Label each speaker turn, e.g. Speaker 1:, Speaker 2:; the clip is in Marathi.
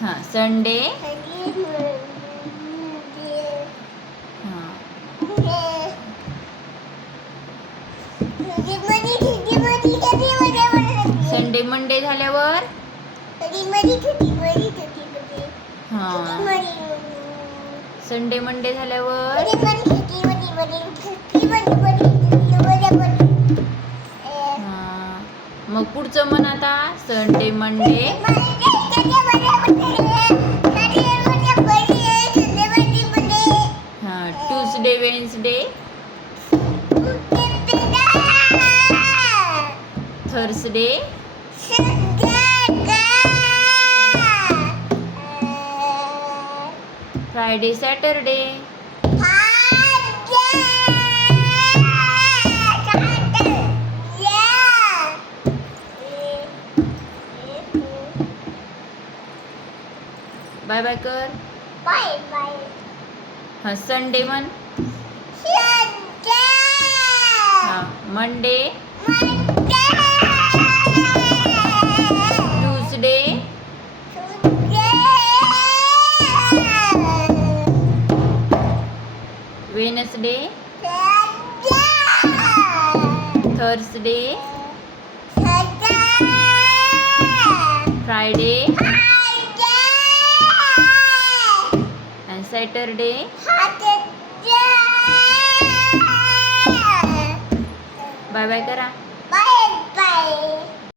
Speaker 1: हां संडे संडे मंडे झाल्यावर? हां. संडे मंडे झाल्यावर? पुढचं म्हण आता संडे मंडे हां Tuesday Wednesday Thursday Friday Saturday bye bye कर.
Speaker 2: Bye bye.
Speaker 1: हां संडे म्हण. हां Monday Tuesday Wednesday Thursday Friday Saturday bye bye करा
Speaker 2: Bye bye.